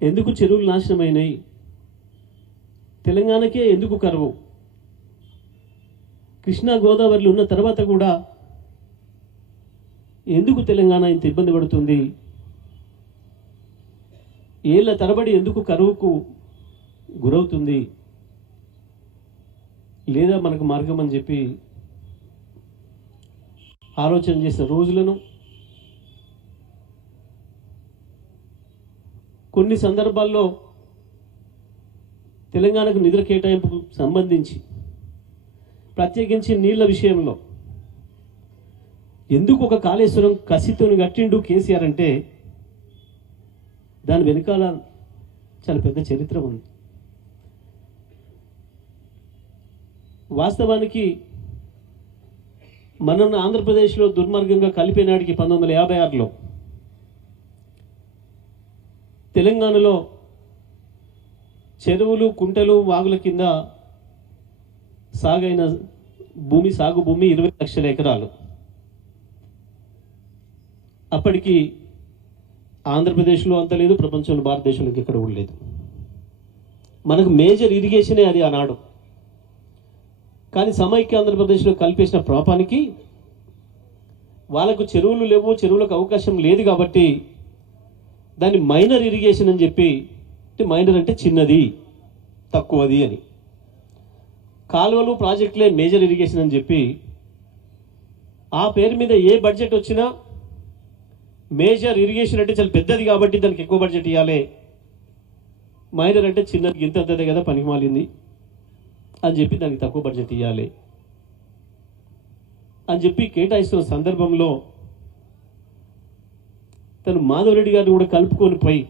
ఎందుకు చెరువులు నాశనమైనాయి, తెలంగాణకే ఎందుకు కరువు, కృష్ణా గోదావరిలో ఉన్న తర్వాత కూడా ఎందుకు తెలంగాణ ఇంత ఇబ్బంది పడుతుంది, ఏళ్ల తరబడి ఎందుకు కరువుకు గురవుతుంది, లేదా మనకు మార్గం అని చెప్పి ఆలోచన చేసిన రోజులను కొన్ని సందర్భాల్లో తెలంగాణకు నిధుల కేటాయింపుకు సంబంధించి ప్రత్యేకించి నీళ్ల విషయంలో ఎందుకు ఒక కాళేశ్వరం కసితోని కట్టిండు కేసీఆర్ అంటే దాని వెనుకాల చాలా పెద్ద చరిత్ర ఉంది. వాస్తవానికి మనం ఆంధ్రప్రదేశ్లో దుర్మార్గంగా కలిపినాడికి 1956లో తెలంగాణలో చెరువులు, కుంటలు, వాగుల కింద సాగు భూమి 20 లక్షల ఎకరాలు. అప్పటికి ఆంధ్రప్రదేశ్లో అంత లేదు, ప్రపంచంలో భారతదేశంలో ఎక్కడ కూడా లేదు. మనకు మేజర్ ఇరిగేషనే అది ఆనాడు. కానీ సమైక్య ఆంధ్రప్రదేశ్లో కల్పేసిన ప్రాపానికి వాళ్ళకు చెరువులు లేవు, చెరువులకు అవకాశం లేదు కాబట్టి దాన్ని మైనర్ ఇరిగేషన్ అని చెప్పి, మైనర్ అంటే చిన్నది, తక్కువది అని, కాలువలు ప్రాజెక్టులే మేజర్ ఇరిగేషన్ అని చెప్పి ఆ పేరు మీద ఏ బడ్జెట్ వచ్చినా మేజర్ ఇరిగేషన్ అంటే చాలా పెద్దది కాబట్టి దానికి ఎక్కువ బడ్జెట్ ఇవ్వాలి, మైనర్ అంటే చిన్నది ఇంతదే కదా పనికి మాలింది అని చెప్పి దానికి తక్కువ బడ్జెట్ ఇవ్వాలి అని చెప్పి కేటాయిస్తున్న సందర్భంలో తను మాధవరెడ్డి గారిని కూడా కలుపుకొని పోయి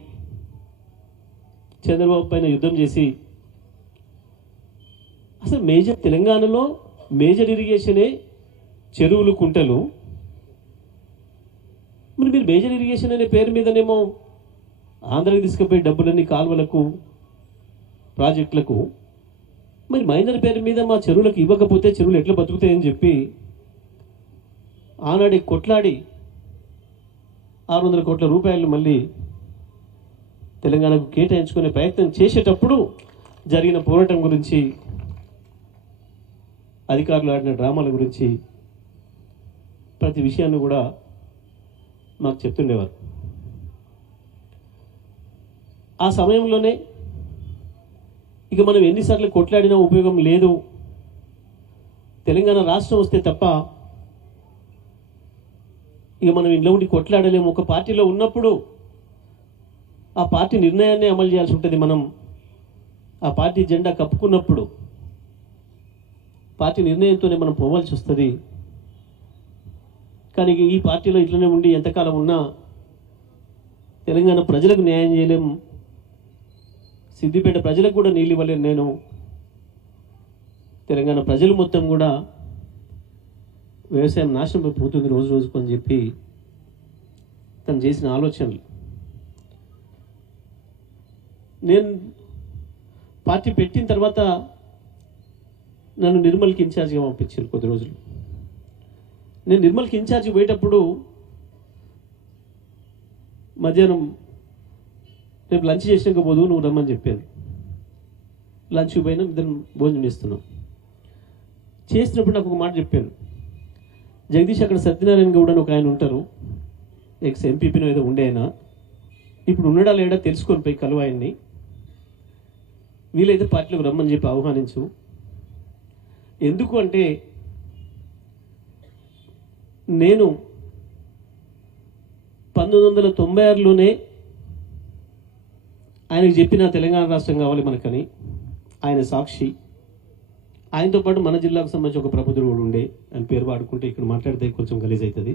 చంద్రబాబు పైన యుద్ధం చేసి అసలు తెలంగాణలో మేజర్ ఇరిగేషనే చెరువులు, కుంటలు. మరి మీరు మేజర్ ఇరిగేషన్ అనే పేరు మీదనేమో ఆంధ్రాకి తీసుకుపోయి డబ్బులన్నీ కాలువలకు, ప్రాజెక్టులకు, మరి మైనర్ పేరు మీద మా చెరువులకు ఇవ్వకపోతే చెరువులు ఎట్లా బతుకుతాయని చెప్పి ఆనాడే కొట్లాడి 600 కోట్ల రూపాయలు మళ్ళీ తెలంగాణకు కేటాయించుకునే ప్రయత్నం చేసేటప్పుడు జరిగిన పోరాటం గురించి, అధికారులు ఆడిన డ్రామాల గురించి ప్రతి విషయాన్ని కూడా మాకు చెప్తుండేవారు. ఆ సమయంలోనే ఇక మనం ఎన్నిసార్లు కొట్లాడినా ఉపయోగం లేదు, తెలంగాణ రాష్ట్రం వస్తే తప్ప ఇక మనం ఇంట్లో ఉండి కొట్లాడలేము. ఒక పార్టీలో ఉన్నప్పుడు ఆ పార్టీ నిర్ణయాన్ని అమలు చేయాల్సి ఉంటుంది. మనం ఆ పార్టీ జెండా కప్పుకున్నప్పుడు పార్టీ నిర్ణయంతోనే మనం పోవాల్సి వస్తుంది. కానీ ఈ పార్టీలో ఇట్లనే ఉండి ఎంతకాలం ఉన్నా తెలంగాణ ప్రజలకు న్యాయం చేయలేం, సిద్దిపేట ప్రజలకు కూడా నీళ్ళు ఇవ్వలేను నేను, తెలంగాణ ప్రజలు మొత్తం కూడా వ్యవసాయం నాశనం పోతుంది రోజు రోజుకు అని చెప్పి తను చేసిన ఆలోచనలు. నేను పార్టీ పెట్టిన తర్వాత నన్ను నిర్మల్కి ఇన్ఛార్జిగా పంపించారు కొద్ది రోజులు. నేను నిర్మల్కి ఇన్ఛార్జి పోయేటప్పుడు మధ్యాహ్నం రేపు లంచ్ చేసినాక పోదు నువ్వు రమ్మని చెప్పాను. లంచ్కి పోయినా ఇద్దరం భోజనం చేస్తున్నాం. చేసినప్పుడు నాకు ఒక మాట చెప్పాను, జగదీష్ అక్కడ సత్యనారాయణ గౌడ్ అని ఒక ఆయన ఉంటారు, ఎక్స్ ఎంపీపీనో ఏదో ఉండే ఆయన, ఇప్పుడు ఉన్నాడా లేడా తెలుసుకొని పోయి కలువ ఆయన్ని, వీలైతే పార్టీలోకి రమ్మని చెప్పి ఆహ్వానించు. ఎందుకు అంటే నేను 1996లోనే ఆయనకు చెప్పిన తెలంగాణ రాష్ట్రం కావాలి మనకని, ఆయన సాక్షి. ఆయనతో పాటు మన జిల్లాకు సంబంధించి ఒక ప్రబుద్ధుడు కూడా ఉండే, ఆయన పేరు వాడుకుంటే ఇక్కడ మాట్లాడితే కొంచెం గలీజ్ అవుతుంది.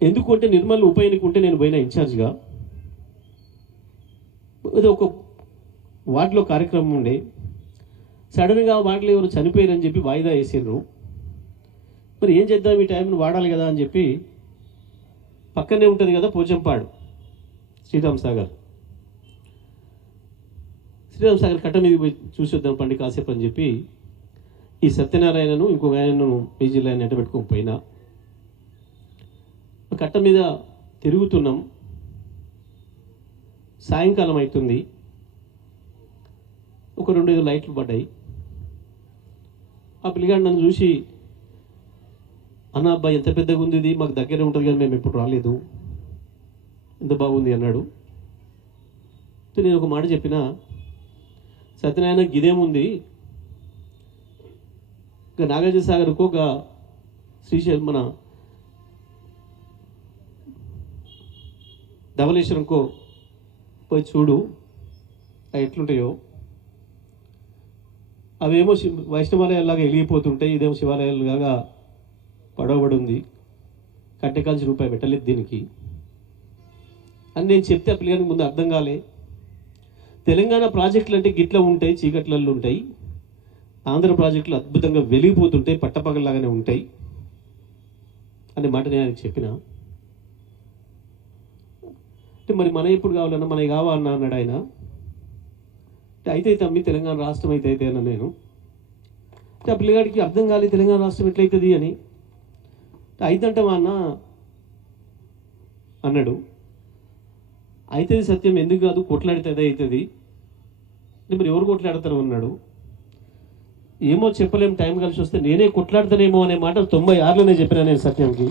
ఎందుకు అంటే నిర్మల్ ఉప ఎన్నిక ఉంటే నేను పోయిన ఇన్ఛార్జ్గా, ఏదో ఒక వార్డులో కార్యక్రమం ఉండే, సడన్గా వార్డులో ఎవరు చనిపోయారని చెప్పి వాయిదా వేసారు. మరి ఏం చేద్దాం, ఈ టైంను వాడాలి కదా అని చెప్పి పక్కనే ఉంటుంది కదా పోచంపాడు, శ్రీరామ్ సాగర్ కట్ట మీద పోయి చూసొద్దాం పండి కాసేపు అని చెప్పి ఈ సత్యనారాయణను ఇంకొక ఆయనను మీ జిల్లా ఎంట పెట్టుకోకపోయినా కట్ట మీద తిరుగుతున్నాం, సాయంకాలం అవుతుంది, ఒక 2-5 లైట్లు పడ్డాయి. ఆ పిల్లగాడు నన్ను చూసి, అన్న అబ్బాయి ఎంత పెద్దగా ఉంది ఇది, మాకు దగ్గర ఉంటుంది కానీ మేము ఎప్పుడు రాలేదు, ఎంత బాగుంది అన్నాడు. నేను ఒక మాట చెప్పిన, సత్యనారాయణ గిదేముంది, ఇక నాగార్జున సాగర్కు ఒక శ్రీశైలం మన ధవళేశ్వరంకో పోయి చూడు అవి ఎట్లుంటాయో. అవేమో వైష్ణవాలయాల్లాగా వెలిగిపోతుంటాయి, ఇదేమో శివాలయాలుగా పడవబడి ఉంది, కట్టెకాల్సిన రూపాయి పెట్టలేదు దీనికి అని నేను చెప్తే ఆ పిల్లగానికి ముందు అర్థం కాలే. తెలంగాణ ప్రాజెక్టులు అంటే గిట్ల ఉంటాయి, చీకట్లలో ఉంటాయి, ఆంధ్ర ప్రాజెక్టులు అద్భుతంగా వెలిగిపోతుంటాయి, పట్టపగల్లాగానే ఉంటాయి అనే మాట నేను ఆయనకు చెప్పిన. అంటే మరి మన ఎప్పుడు కావాలన్నా మనకి కావాలన్నా అన్నాడు ఆయన. అయితే తమ్మి తెలంగాణ రాష్ట్రం అయితే అన్న నేను. ఆ పిల్లగాడికి అర్థం కాలేదు తెలంగాణ రాష్ట్రం ఎట్లయితుంది అని. అయితంటావా అన్న అన్నాడు. అయితే సత్యం, ఎందుకు కాదు, కొట్లాడితే అదే అవుతుంది అంటే మరి ఎవరు కొట్లాడతారు అన్నాడు. ఏమో చెప్పలేం, టైం కలిసి వస్తే నేనే కొట్లాడతానేమో అనే మాట 96లోనే చెప్పినా నేను సత్యంకి.